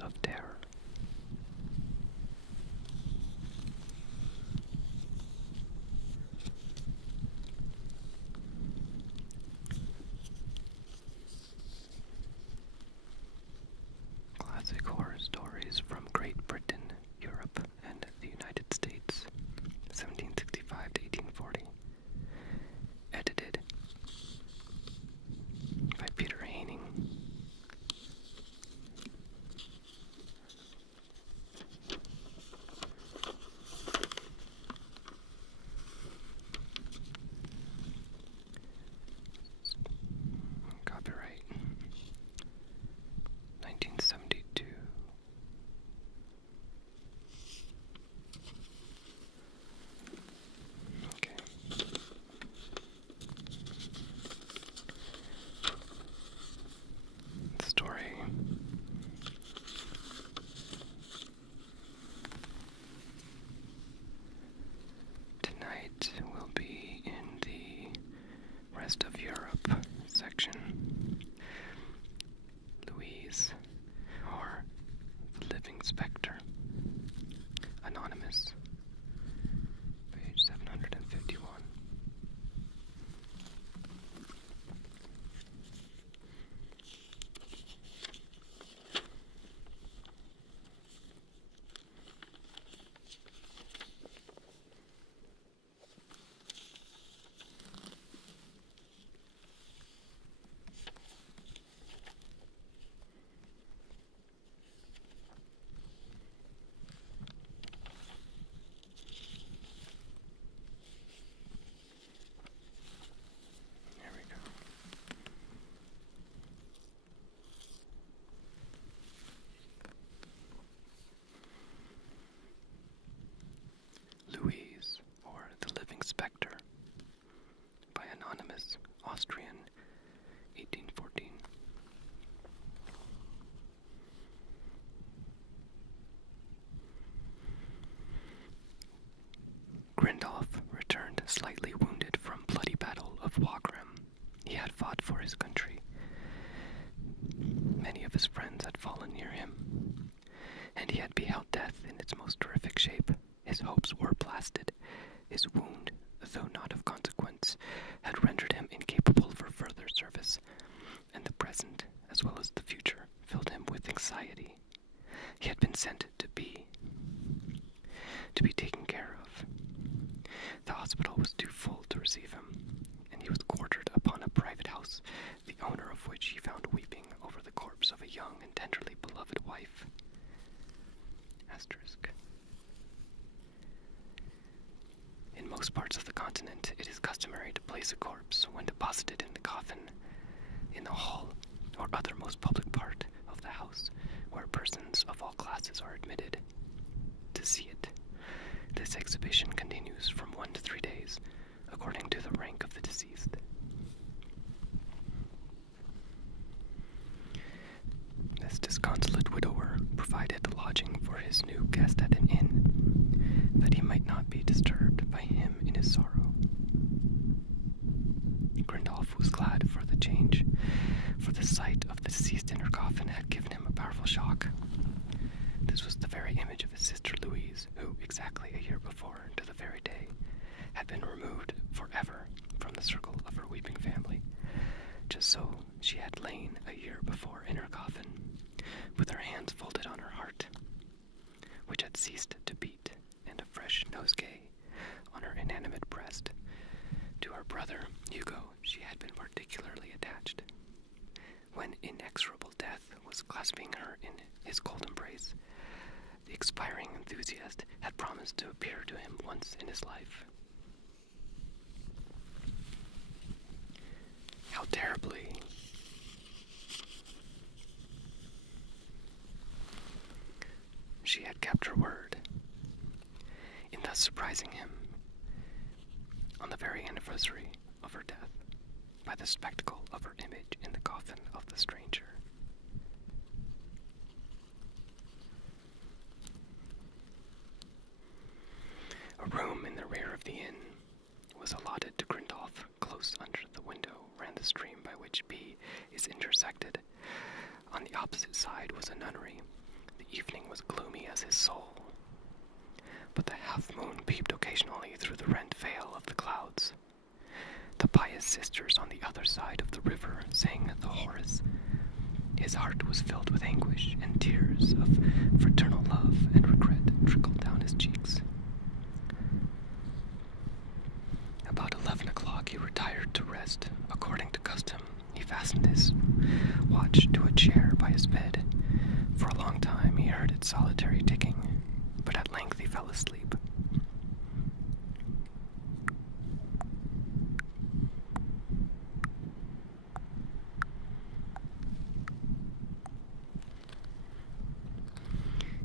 Tales of Terror. Classic horror stories from Great Britain, Europe, and the United States, 1765 to 1840. Edited by Peter Haining. Copyright 1972. Okay. Story. Tonight we'll be in the rest of Europe section. Louise, or the Living Spectre. Anonymous. Page 751. There we go. Louise, or the Living Spectre, by Anonymous, Austrian, 1814. Grindolf returned slightly wounded from bloody battle of Wagram. He had fought for his country. Many of his friends had fallen near him, and he had beheld death in its most terrific shape. His hopes were blasted. His wound, though not of consequence, had rendered him incapable for further service, and the present, as well as the future, filled him with anxiety. He had been sent to be taken care of. The hospital was too full to receive him, and he was quartered upon a private house, the owner of which he found weeping over the corpse of a young and tenderly beloved wife. Asterisk. In most parts of the continent, it is customary to place a corpse, when deposited in the coffin, in the hall or other most public part of the house, where persons of all classes are admitted to see it. This exhibition continues from 1 to 3 days, according to the rank of the deceased. This disconsolate widower provided lodging for his new guest at an inn, that he might not be disturbed by him in his sorrow. Grindolf was glad for the change, for the sight of the deceased in her coffin had given him a powerful shock. This was the very image of his sister Louise, who, exactly a year before, to the very day, had been removed forever from the circle of her weeping family. Just so she had lain a year before in her coffin, with her hands folded on her heart, which had ceased to beat, and a fresh nosegay on her inanimate breast. To her brother, Hugo, she had been particularly attached. When inexorable death was clasping her in his cold embrace, the expiring enthusiast had promised to appear to him once in his life. How terribly she had kept her word, in thus surprising him on the very anniversary of her death by the spectacle of her image in the coffin of the stranger. A room in the rear of the inn was allotted to Grindolf. Close under the window ran the stream by which B is intersected. On the opposite side was a nunnery. evening was gloomy as his soul. But the half-moon peeped occasionally through the rent veil of the clouds. The pious sisters on the other side of the river sang the Horace. His heart was filled with anguish, and tears of fraternal love and regret trickled down his cheeks. About 11 o'clock he retired to rest. According to custom, he fastened his watch to a chair by his bed. For a long time he heard its solitary ticking, but at length he fell asleep.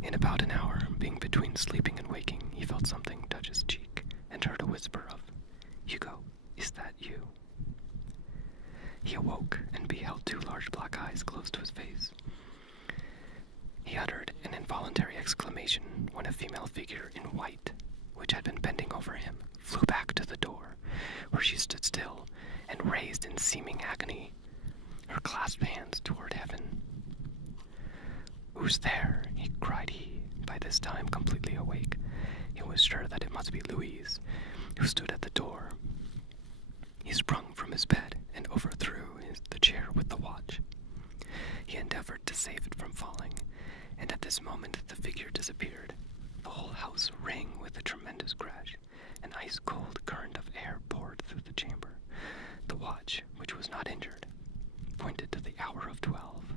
In about an hour, being between sleeping and waking, he felt something touch his cheek and heard a whisper of, "Hugo, is that you?" He awoke and beheld two large black eyes close to his face. He uttered an involuntary exclamation when a female figure in white, which had been bending over him, flew back to the door, where she stood still and raised in seeming agony her clasped hands toward heaven. "Who's there?" cried he, by this time completely awake. He was sure that it must be Louise, who stood at the door. He sprung from his bed and overthrew the chair with the watch. He endeavored to save it from falling, and at this moment the figure disappeared. The whole house rang with a tremendous crash. An ice-cold current of air poured through the chamber. The watch, which was not injured, pointed to the hour of 12.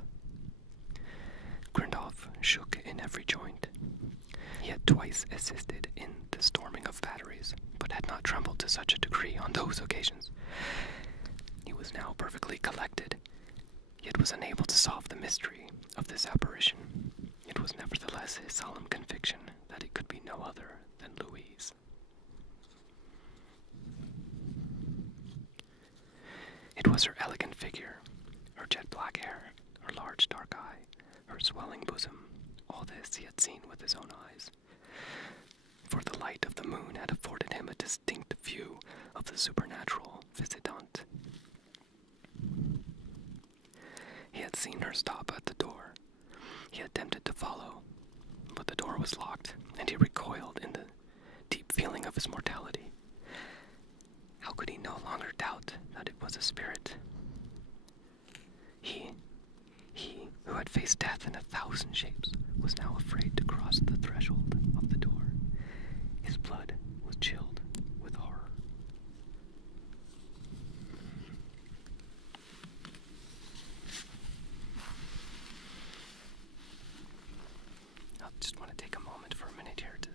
Grindolf shook in every joint. He had twice assisted in the storming of batteries, but had not trembled to such a degree on those occasions. He was now perfectly collected, yet was unable to solve the mystery of this apparition. It was nevertheless his solemn conviction that it could be no other than Louise. It was her elegant figure, her jet-black hair, her large dark eye, her swelling bosom. All this he had seen with his own eyes, for the light of the moon had afforded him a distinct view of the supernatural visitant. He had seen her stop at the door. He attempted to follow, but the door was locked, and he recoiled in the deep feeling of his mortality. How could he no longer doubt that it was a spirit? He who had faced death in 1,000 shapes, was now afraid to cross the threshold of the door. His blood was chilled with horror. I just want to take a moment for a minute here to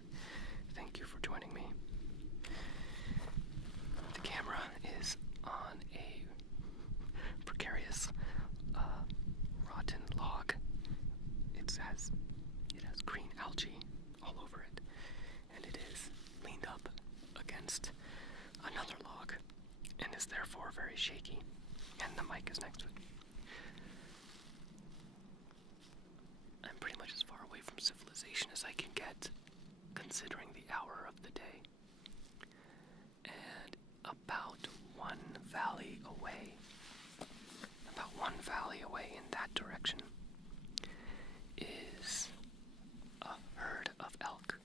thank you for joining me. The camera is on a precarious rotten log. It has green algae all over it, and it is leaned up against another log and is therefore very shaky, and the mic is next to it. I'm pretty much as far away from civilization as I can get, considering the hour of the day. And about one valley away in that direction is a herd of elk.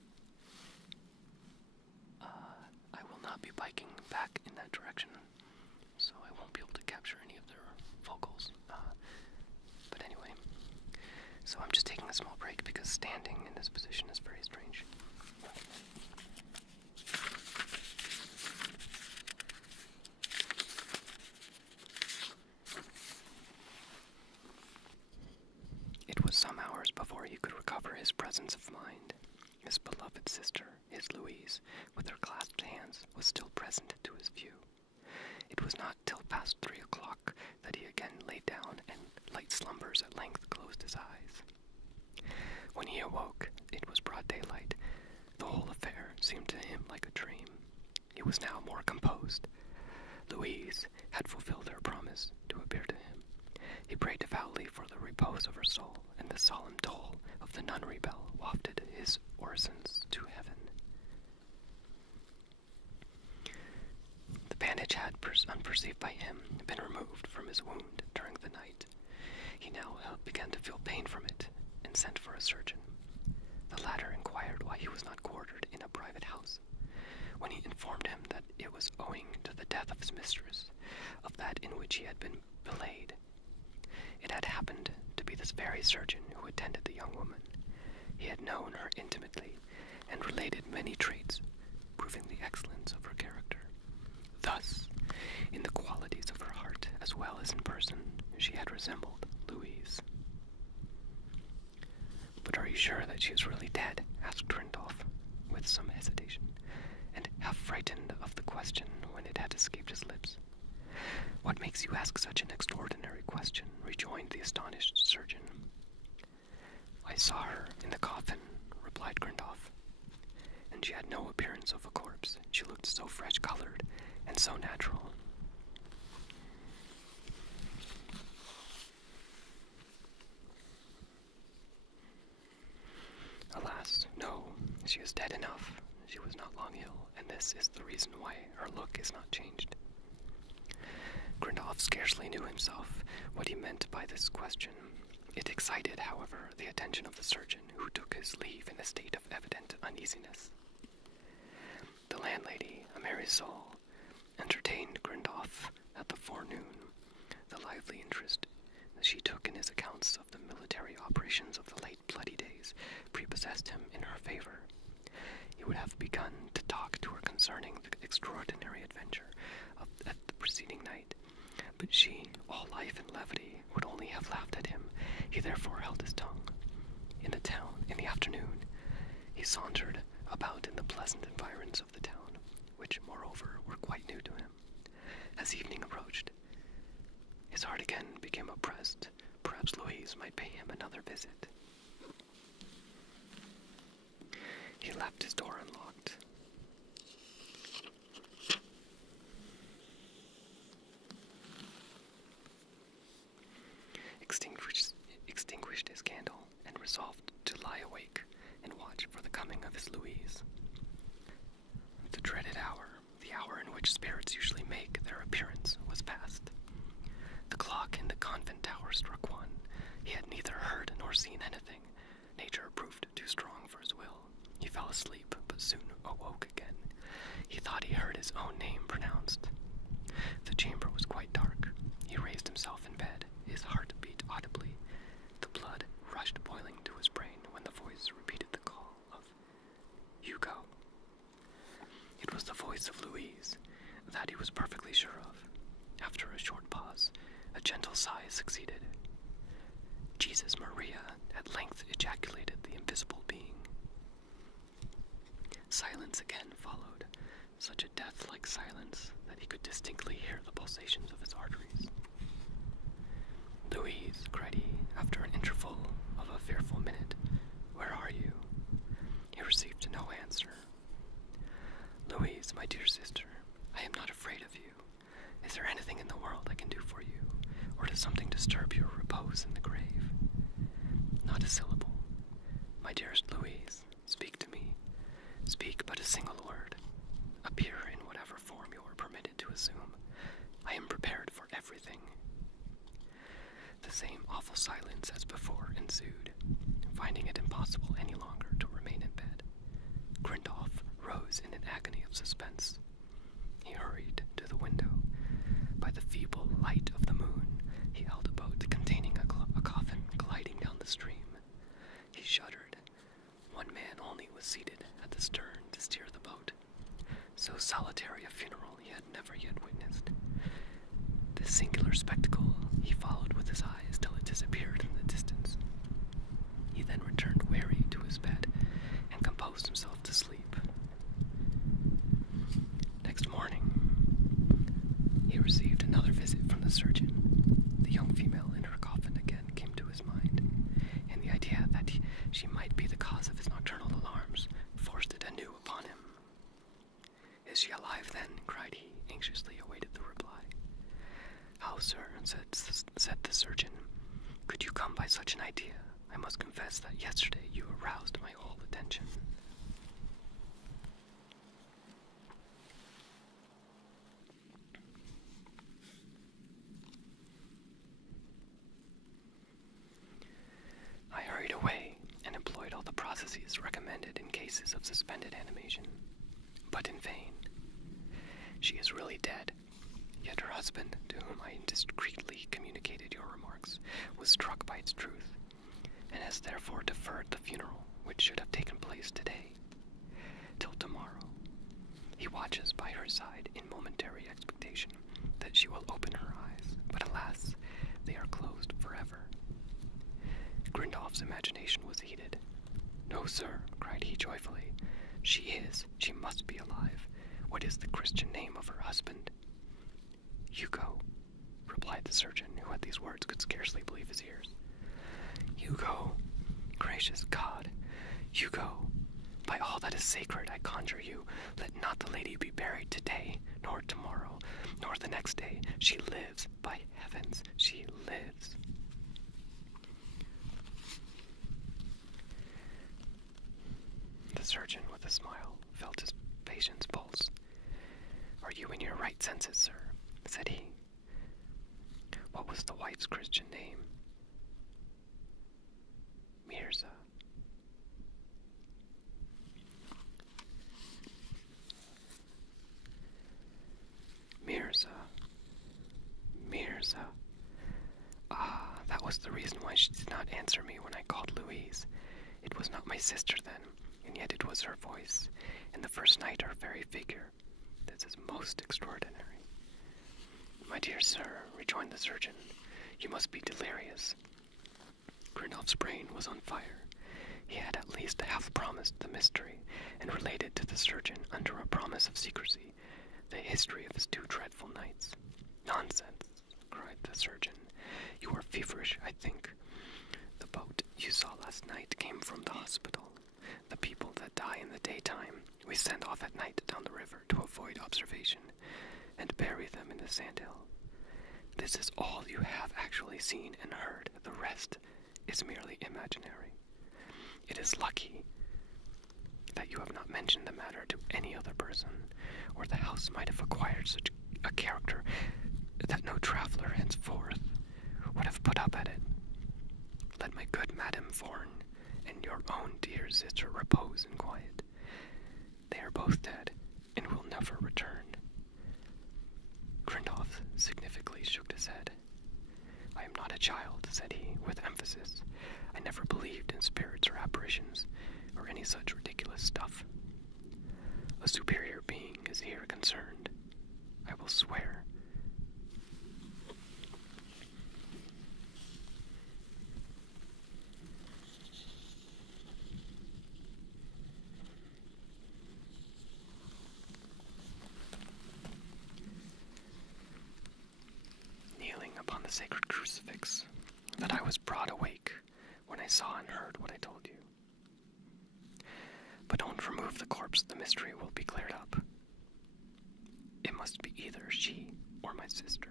I will not be biking back in that direction, so I won't be able to capture any of their vocals. But anyway, so I'm just taking a small break because standing in this position is very strange. It was some hours before he could recover his presence of mind. His beloved sister, his Louise, with her clasped hands, was still present to his view. It was not till past 3 o'clock that he again lay down, and light slumbers at length closed his eyes. When he awoke, it was broad daylight. The whole affair seemed to him like a dream. He was now more composed. Louise had fulfilled her promise to appear to him. He prayed devoutly for the repose of her soul, and the solemn toll of the nunnery bell wafted his orisons to heaven. The bandage had, unperceived by him, been removed from his wound during the night. He now began to feel pain from it, and sent for a surgeon. latter inquired why he was not quartered in a private house, when he informed him that it was owing to the death of his mistress, of that in which he had been belayed. It had happened to be this very surgeon who attended the young woman. He had known her intimately, and related many traits, proving the excellence of her character. Thus, in the qualities of her heart, as well as in person, she had resembled Louise. "But are you sure that she is really dead?" asked Rindolph, with some hesitation, and half frightened of the question when it had escaped his lips. "What makes you ask such an extraordinary question?" rejoined the astonished surgeon. "I saw her in the coffin," replied Grindolph, "and she had no appearance of a corpse. She looked so fresh-colored and so natural." "Alas, no, she is dead enough. She was not long ill, and this is the reason why her look is not changed." Grindolph scarcely knew himself what he meant by this question. It excited, however, the attention of the surgeon, who took his leave in a state of evident uneasiness. The landlady, a merry soul, entertained Grindolph at the forenoon. The lively interest that she took in his accounts of the military operations of the late bloody days prepossessed him in her favor. He would have begun to talk to her concerning the extraordinary adventure at the preceding night, but she, all life and levity, would only have laughed at him. He therefore held his tongue. In the town, in the afternoon, he sauntered about in the pleasant environs of the town, which, moreover, were quite new to him. As evening approached, his heart again became oppressed. Perhaps Louise might pay him another visit. He left his door unlocked. Extinguished his candle and resolved to lie awake and watch for the coming of his Louise. The dreaded hour, the hour in which spirits usually make their appearance, was past. The clock in the convent tower struck one. He had neither heard nor seen anything. Nature proved too strong for his will. He fell asleep, but soon awoke again. He thought he heard his own name pronounced. The chamber was quite dark. He raised himself in bed. His heart beat audibly. The blood rushed boiling to his brain when the voice repeated the call of Hugo. It was the voice of Louise. That he was perfectly sure of. After a short pause, a gentle sigh succeeded. "Jesus Maria," at length ejaculated the invisible being. Silence again followed, such a death-like silence that he could distinctly hear the pulsations of his arteries. "Louise," cried he, after an interval of a fearful minute, "where are you?" He received no answer. "Louise, my dear sister, I am not afraid of you. Is there anything in the world I can do for you, or does something disturb your repose in the grave?" "Not a syllable. My dearest Louise, speak to me. Speak but a single word. Appear in whatever form you are permitted to assume. I am prepared for everything." The same awful silence as before ensued. Finding it impossible any longer to remain in bed, Grindolph rose in an agony of suspense. He hurried to the window. By the feeble light of the moon, he held a boat containing a coffin gliding down the stream. He shuddered. One man only was seated at the stern to steer the boat. So solitary a funeral he had never yet witnessed. This singular spectacle he followed with his eyes till it disappeared in the distance. He then returned weary to his bed and composed himself to sleep. Next morning, he received another visit from the surgeon. The young female in her coffin again came to his mind, and the idea that she might be the cause of his nocturnal alarms forced it anew upon him. "Is she alive, then?" cried he, anxiously awaited the reply. "How, sir," said the surgeon, "could you come by such an idea? I must confess that yesterday you aroused my whole attention." I hurried away and employed all the processes recommended husband, to whom I indiscreetly communicated your remarks, was struck by its truth, and has therefore deferred the funeral, which should have taken place today, till tomorrow. He watches by her side in momentary expectation that she will open her eyes, but alas, they are closed forever. Grindolph's imagination was heated. "No, sir," cried he joyfully. She must be alive. What is the Christian name of her husband?" "Hugo," replied the surgeon, who at these words could scarcely believe his ears. "Hugo! Gracious God! Hugo! By all that is sacred, I conjure you, let not the lady be buried today, nor tomorrow, nor the next day. She lives, by heavens, she lives." The surgeon, with a smile, felt his patient's pulse. "Are you in your right senses, sir?" said he. "What was the wife's Christian name?" "Mirza." Mirza. Ah, that was the reason why she did not answer me when I called Louise. It was not my sister then, and yet it was her voice, and the first night her very figure. This is most extraordinary. "My dear sir," rejoined the surgeon, "you must be delirious." Grindolph's brain was on fire. He had at least half promised the mystery, and related to the surgeon, under a promise of secrecy, the history of his 2 dreadful nights. "Nonsense," cried the surgeon. "You are feverish, I think. The boat you saw last night came from the hospital. The people that die in the daytime we send off at night down the river to avoid observation, and bury them in the sandhill. This is all you have actually seen and heard. The rest is merely imaginary. It is lucky that you have not mentioned the matter to any other person, or the house might have acquired such a character that no traveler henceforth would have put up at it. Let my good Madame Vaughan and your own dear sister repose in quiet. They are both dead, and will never return." Grindolph significantly shook his head. "I am not a child," said he, with emphasis. "I never believed in spirits or apparitions, or any such ridiculous stuff. A superior being is here concerned. I will swear." Kneeling upon the sacred crucifix, that I was broad awake when I saw and heard what I told you. But don't remove the corpse, the mystery will be cleared up. It must be either she or my sister.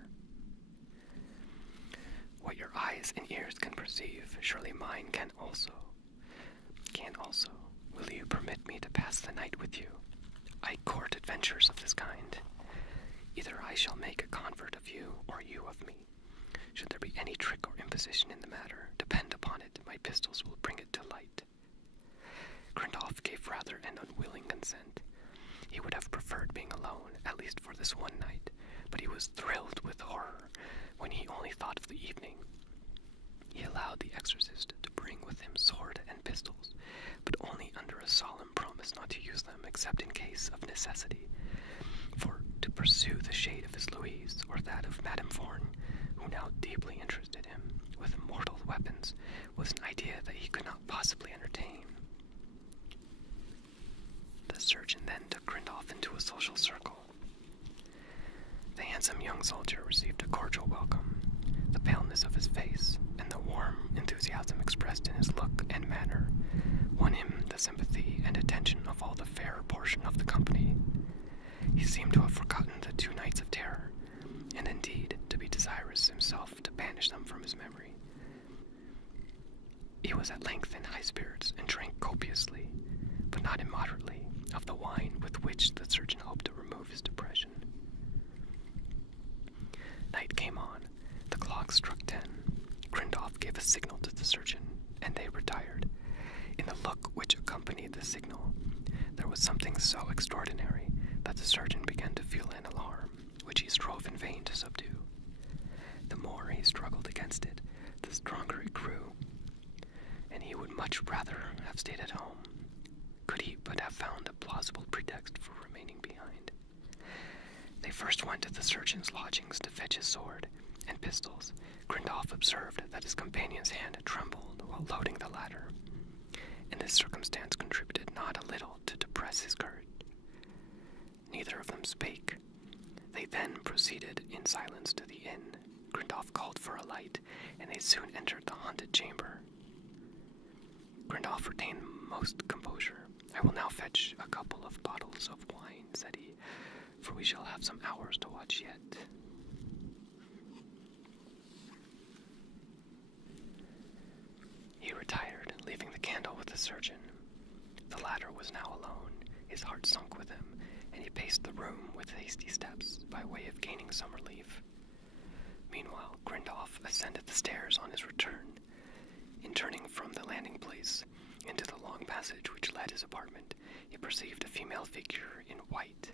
What your eyes and ears can perceive, surely mine can also. Will you permit me to pass the night with you? I court adventures of this kind. Either I shall make a convert of you, or you of me. Should there be any trick or imposition in the matter, depend upon it, my pistols will bring it to light." Grindolph gave rather an unwilling consent. He would have preferred being alone, at least for this one night, but he was thrilled with horror when he only thought of the evening. He allowed the exorcist to bring with him sword and pistols, but only under a solemn promise not to use them except in case of necessity. For to pursue the shade of his Louise, or that of Madame Vaughan, who now deeply interested him, with mortal weapons, was an idea that he could not possibly entertain. The surgeon then took Grindolph into a social circle. The handsome young soldier received a cordial welcome. The paleness of his face, and the warm enthusiasm expressed in his look and manner, won him the sympathy and attention of all the fairer portion of the company. He seemed to have forgotten the 2 nights of terror, and indeed to be desirous himself to banish them from his memory. He was at length in high spirits, and drank copiously, but not immoderately, of the wine with which the surgeon hoped to remove his depression. Night came on. The clock struck 10. Grindolph gave a signal to the surgeon, and they retired. In the look which accompanied the signal, there was something so extraordinary that the surgeon began to feel an alarm, which he he strove in vain to subdue. The more he struggled against it, the stronger it grew, and he would much rather have stayed at home, could he but have found a plausible pretext for remaining behind. They first went to the surgeon's lodgings to fetch his sword and pistols. Grindoff observed that his companion's hand trembled while loading the latter, and this circumstance contributed not a little to depress his courage. Neither of them spake. They then proceeded in silence to the inn. Grindoff called for a light, and they soon entered the haunted chamber. Grindoff retained most composure. "I will now fetch a couple of bottles of wine," said he, "for we shall have some hours to watch yet." He retired, leaving the candle with the surgeon. The latter was now alone. His heart sunk with him, and he paced the room with hasty steps by way of gaining some relief. Meanwhile, Grindoff ascended the stairs on his return. In turning from the landing place into the long passage which led his apartment, he perceived a female figure in white,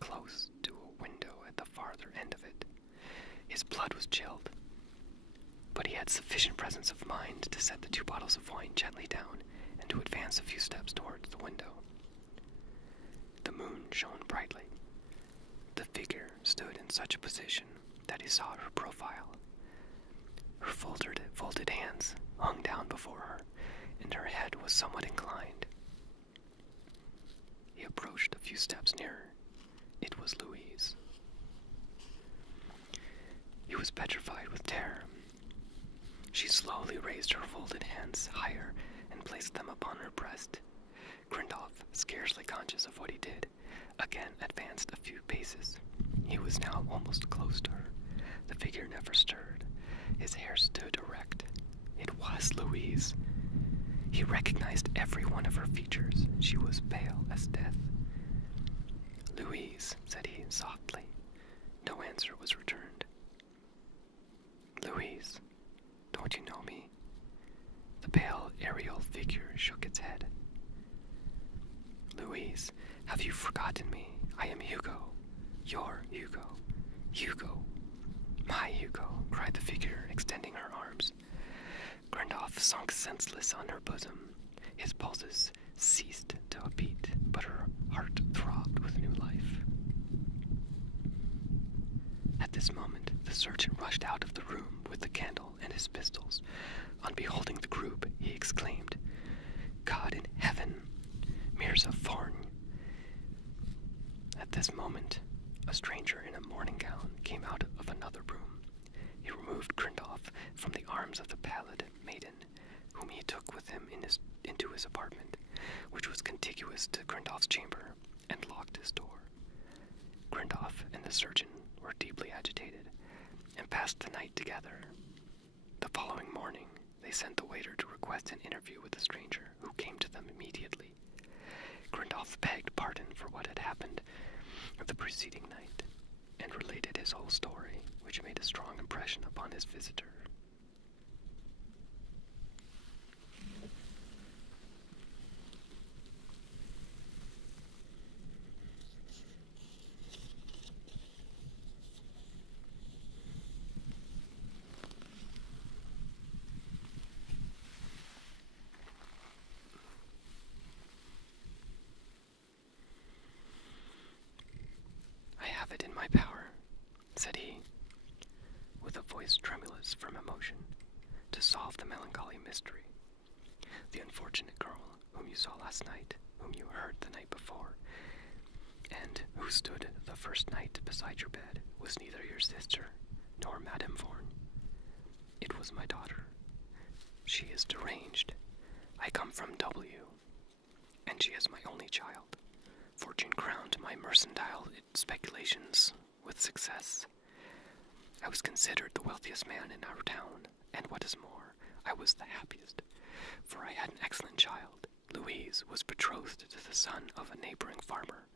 close to a window at the farther end of it. His blood was chilled, but he had sufficient presence of mind to set the 2 bottles of wine gently down and to advance a few steps towards the window. The moon shone brightly. The figure stood in such a position that he saw her profile. Her folded hands hung down before her, and her head was somewhat inclined. He approached a few steps nearer. It was Louise. He was petrified with terror. She slowly raised her folded hands higher and placed them upon her breast. Grindoff, scarcely conscious of what he did, again advanced a few paces. He was now almost close to her. The figure never stirred. His hair stood erect. It was Louise. He recognized every one of her features. She was pale as death. "Louise," said he softly. No answer was returned. "Louise, don't you know me?" The pale, aerial figure shook its head. "Louise, have you forgotten me? I am Hugo. Your Hugo. Hugo. My Hugo," cried the figure, extending her arms. Grindoff sunk senseless on her bosom. His pulses ceased to beat, but her heart throbbed with new life. At this moment, the surgeon rushed out of the room with the candle and his pistols. On beholding the group, he exclaimed, "God in heaven! Mirza Forn!" At this moment, a stranger in a morning gown came out of another room. He removed Grindoff from the arms of the pallid maiden, whom he took with him into his apartment, which was contiguous to Grindoff's chamber, and locked his door. Grindoff and the surgeon were deeply agitated, and passed the night together. The following morning, they sent the waiter to request an interview with the stranger, who came to them immediately. Grindoff begged pardon for what had happened the preceding night, and related his whole story, which made a strong impression upon his visitor. "I have it in my power," said he, with a voice tremulous from emotion, "to solve the melancholy mystery. The unfortunate girl whom you saw last night, whom you heard the night before, and who stood the first night beside your bed, was neither your sister nor Madame Vaughan. It was my daughter. She is deranged. I come from W, and she is my only child. Fortune crowned my mercantile speculations with success. I was considered the wealthiest man in our town, and what is more, I was the happiest, for I had an excellent child. Louise was betrothed to the son of a neighboring farmer.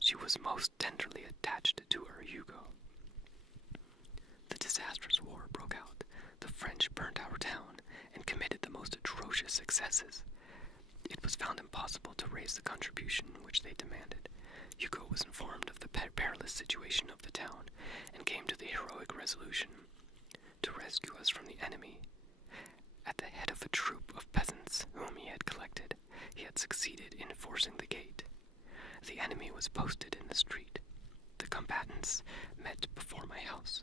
She was most tenderly attached to her Hugo. The disastrous war broke out. The French burnt our town and committed the most atrocious excesses. It was found impossible to raise the contribution which they demanded. Hugo was informed of the perilous situation of the town and came to the heroic resolution to rescue us from the enemy. At the head of a troop of peasants whom he had collected, he had succeeded in forcing the gate. The enemy was posted in the street. The combatants met before my house.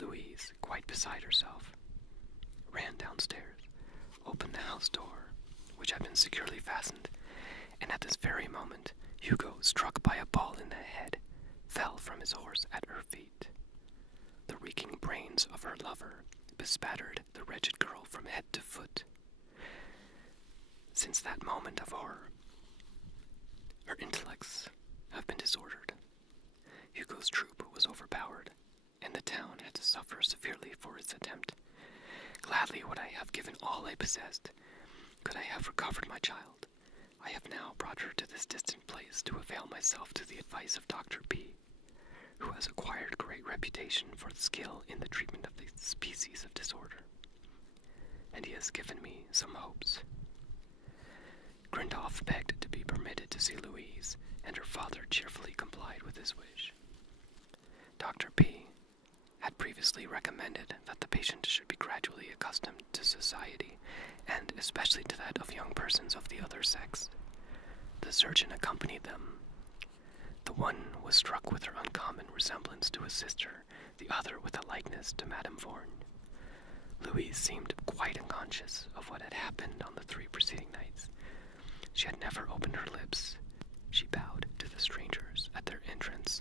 Louise, quite beside herself, ran downstairs, opened the house door, which had been securely fastened, and at this very moment, Hugo, struck by a ball in the head, fell from his horse at her feet. The reeking brains of her lover bespattered the wretched girl from head to foot. Since that moment of horror, her intellects have been disordered. Hugo's troop was overpowered, and the town had to suffer severely for its attempt. Gladly would I have given all I possessed, could I have recovered my child. I have now brought her to this distant place to avail myself to the advice of Dr. P., who has acquired great reputation for skill in the treatment of these species of disorder, and he has given me some hopes. Grindolf begged to be permitted to see Louise, and her father cheerfully complied with his wish. Dr. P. had previously recommended that the patient should be gradually accustomed to society, and especially to that of young persons of the other sex. The surgeon accompanied them. The one was struck with her uncommon resemblance to his sister, the other with a likeness to Madame Vorn. Louise seemed quite unconscious of what had happened on the 3 preceding nights. She had never opened her lips. She bowed to the strangers at their entrance,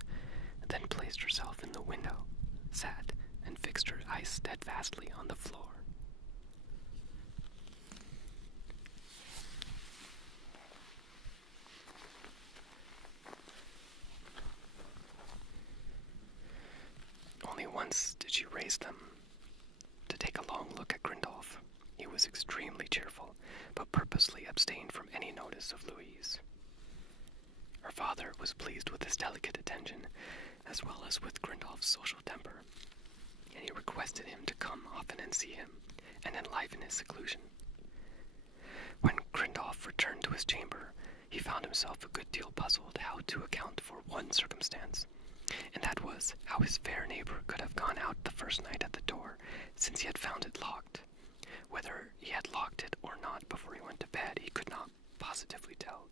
then placed herself in the window, sat, and fixed her eyes steadfastly on the floor. Only once did she raise them to take a long look at Grindolf. He was extremely cheerful, but purposely abstained from any notice of Louise. Her father was pleased with his delicate attention, as well as with Grindolf's social temper, and he requested him to come often and see him, and enliven his seclusion. When Grindolf returned to his chamber, he found himself a good deal puzzled how to account for one circumstance, and that was how his fair neighbor could have gone out the first night at the door, since he had found it locked. Whether he had locked it or not before he went to bed, he could not positively tell,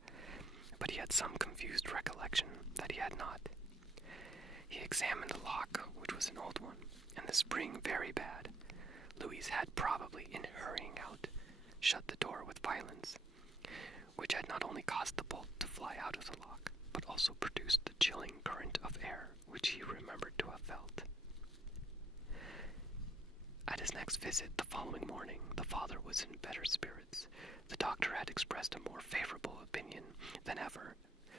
but he had some confused recollection that he had not. He examined the lock, which was an old one, and the spring very bad. Louise had probably, in hurrying out, shut the door with violence, which had not only caused the bolt to fly out of the lock, but also produced the chilling current of air which he remembered to have felt. At his next visit the following morning, the father was in better spirits. The doctor had expressed a more favorable opinion than ever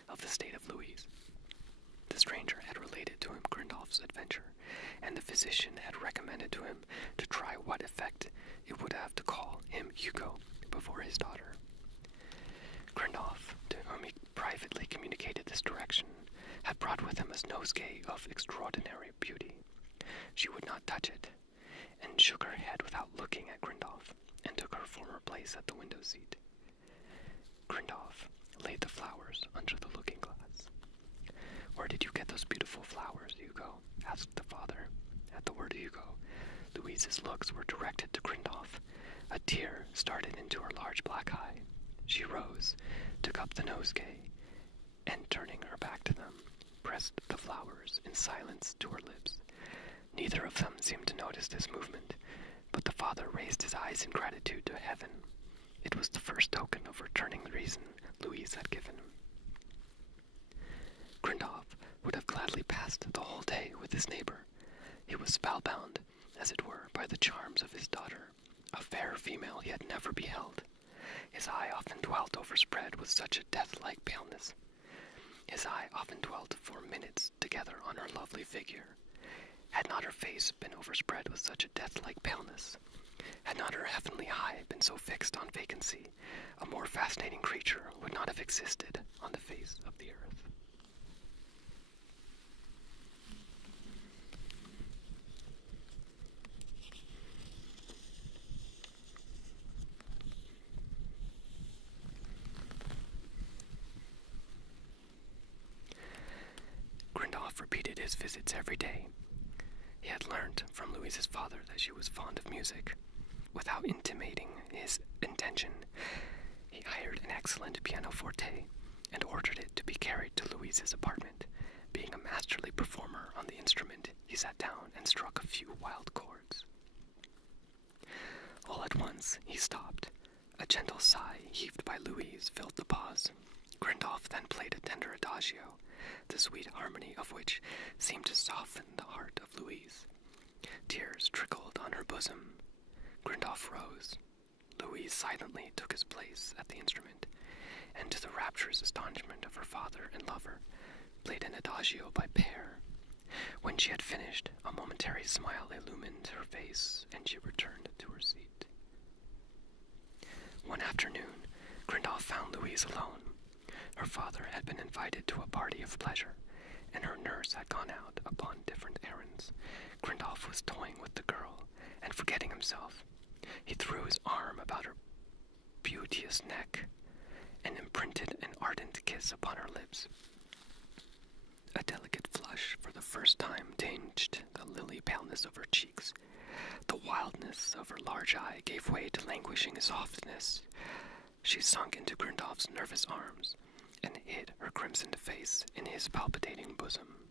of the state of Louise. The stranger had related to him Grindolf's adventure, and the physician had recommended to him to try what effect it would have to call him Hugo before his daughter. Grindolf, to whom he privately communicated this direction, had brought with him a nosegay of extraordinary beauty. She would not touch it, and shook her head without looking at Grindolf, and took her former place at the window seat. Grindolf laid the flowers under the looking-glass. "Where did you get those beautiful flowers, Hugo?" asked the father. At the word Hugo, Louise's looks were directed to Grindolf. A tear started into her large black eye. She rose, took up the nosegay, and turning her back to them, pressed the flowers in silence to her lips. Neither of them seemed to notice this movement, but the father raised his eyes in gratitude to heaven. It was the first token of returning reason Louise had given him. Grindolf would have gladly passed the whole day with his neighbor. He was spellbound, as it were, by the charms of his daughter, a fair female he had never beheld. His eye often dwelt overspread with such a death-like paleness. His eye often dwelt for minutes together on her lovely figure. Had not her face been overspread with such a death-like paleness, had not her heavenly eye been so fixed on vacancy, a more fascinating creature would not have existed on the face of the earth. visits every day. He had learnt from Louise's father that she was fond of music. Without intimating his intention, he hired an excellent pianoforte and ordered it to be carried to Louise's apartment. Being a masterly performer on the instrument, he sat down and struck a few wild chords. All at once, he stopped. A gentle sigh heaved by Louise filled the pause. Grindolf then played a tender adagio, the sweet harmony of which seemed to soften the heart of Louise. Tears trickled on her bosom. Grindolf rose. Louise silently took his place at the instrument, and to the rapturous astonishment of her father and lover, played an adagio by pair. When she had finished, a momentary smile illumined her face, and she returned to her seat. One afternoon, Grindolf found Louise alone. Her father had been invited to a party of pleasure, and her nurse had gone out upon different errands. Grindolf was toying with the girl, and forgetting himself, he threw his arm about her beauteous neck and imprinted an ardent kiss upon her lips. A delicate flush for the first time tinged the lily paleness of her cheeks. The wildness of her large eye gave way to languishing softness. She sunk into Grindolf's nervous arms and hid her crimsoned face in his palpitating bosom.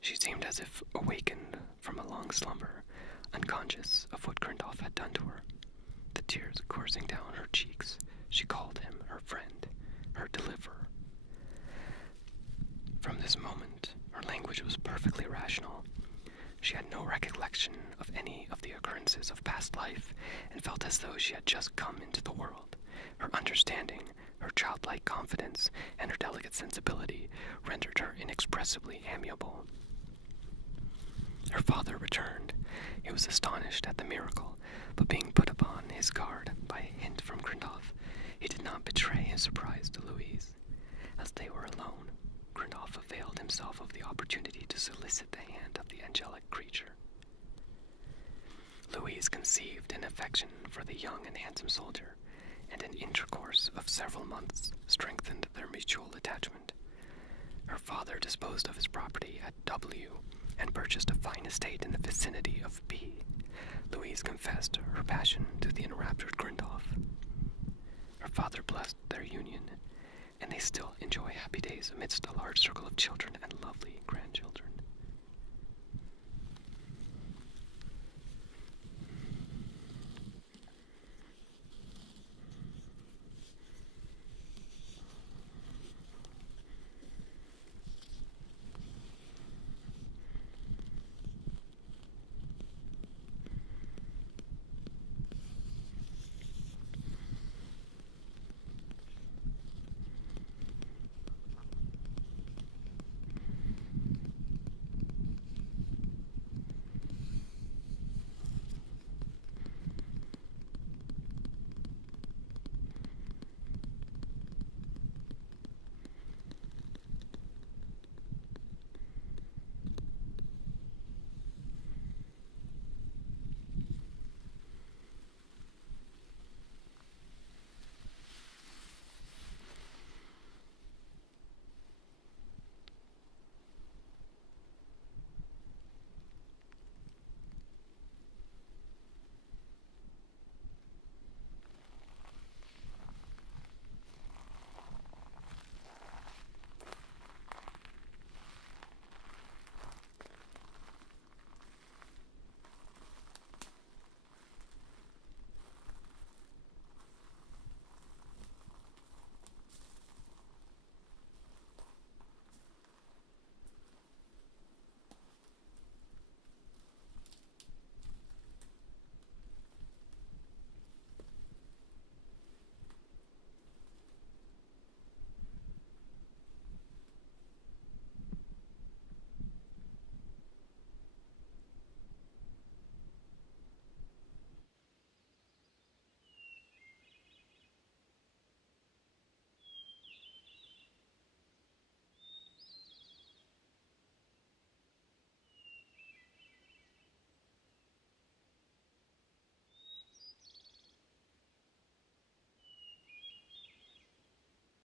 She seemed as if awakened from a long slumber, unconscious of what Grindolf had done to her. The tears coursing down her cheeks, she called him her friend, her deliverer. From this moment, her language was perfectly rational. She had no recollection of any of the occurrences of past life, and felt as though she had just come into the world. Her understanding, her childlike confidence, and her delicate sensibility rendered her inexpressibly amiable. Her father returned. He was astonished at the miracle, but being put upon his guard by a hint from Grindolf, he did not betray his surprise to Louise. As they were alone, Grindolf availed himself of the opportunity to solicit the hand of the angelic creature. Louise conceived an affection for the young and handsome soldier, and an intercourse of several months strengthened their mutual attachment. Her father disposed of his property at W and purchased a fine estate in the vicinity of B. Louise confessed her passion to the enraptured Grindolf. Her father blessed their union, and they still enjoy happy days amidst a large circle of children and lovely grandchildren.